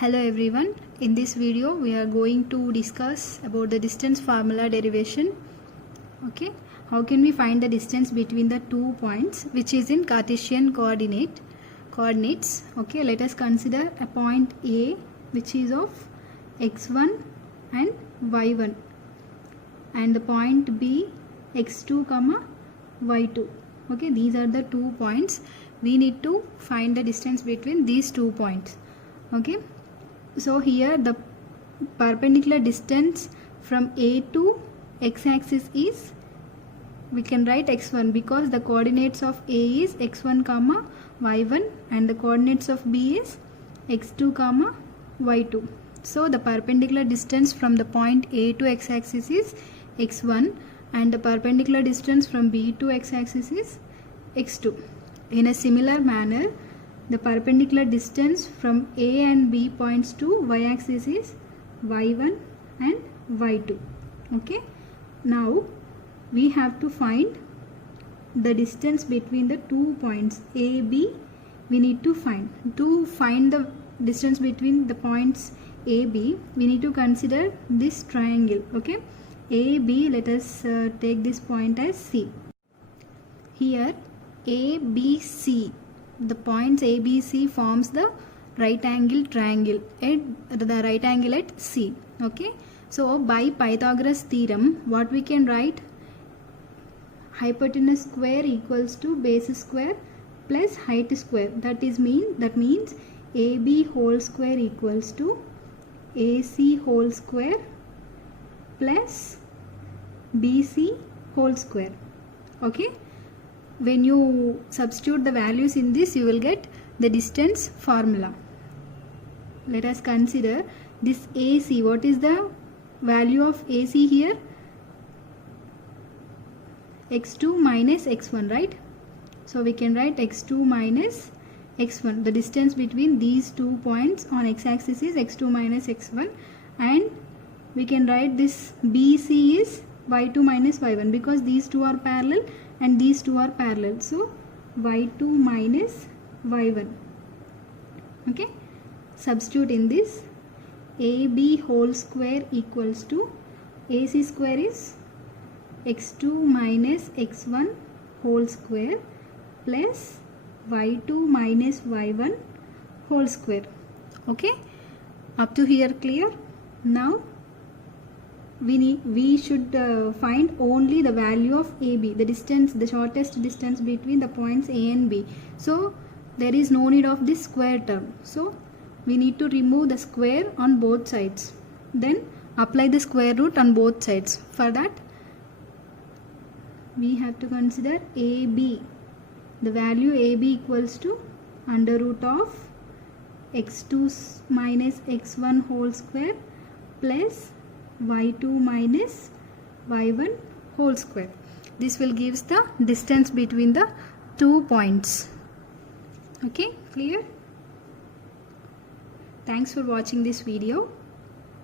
Hello everyone, in this video we are going to discuss about the distance formula derivation. Okay, how can we find the distance between the 2 points which is in Cartesian coordinates. Okay, let us consider a point A which is of x1 and y1 and the point B x2 comma y2. Okay, these are the 2 points. We need to find the distance between these 2 points. Okay, so here the perpendicular distance from A to x-axis is, we can write x1 because the coordinates of A is x1 comma y1 and the coordinates of B is x2 comma y2. So the perpendicular distance from the point A to x-axis is x1 and the perpendicular distance from B to x-axis is x2. In a similar manner, the perpendicular distance from A and B points to y-axis is y1 and y2. Okay, now we have to find the distance between the 2 points A, B. We need to find the distance between the points A, B. We need to consider this triangle. Okay, A, B, let us take this point as C. Here A, B, C, the points A, B, C forms the right angle triangle at C. Okay, so by Pythagoras theorem, what we can write? Hypotenuse square equals to base square plus height square. That means AB whole square equals to AC whole square plus BC whole square. Okay, when you substitute the values in this, you will get the distance formula. Let us consider this AC. What is the value of AC here? x2 minus x1, right? So we can write x2 minus x1. The distance between these 2 points on x-axis is x2 minus x1, and we can write this BC is y2 minus y1 because these two are parallel and these two are parallel. So y2 minus y1. Okay, substitute in this. AB whole square equals to AC square is x2 minus x1 whole square plus y2 minus y1 whole square. Okay, up to here clear? Now we should find only the value of AB, the shortest distance between the points A and B. So there is no need of this square term. So we need to remove the square on both sides. Then apply the square root on both sides. For that, we have to consider AB. The value AB equals to under root of x2 minus x1 whole square plus y2 minus y1 whole square. This will give the distance between the 2 points. Okay, clear? Thanks for watching this video.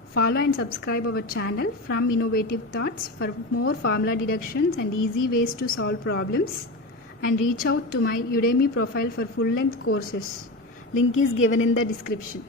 Follow and subscribe our channel From Innovative Thoughts for more formula deductions and easy ways to solve problems, and reach out to my Udemy profile for full-length courses. Link is given in the description.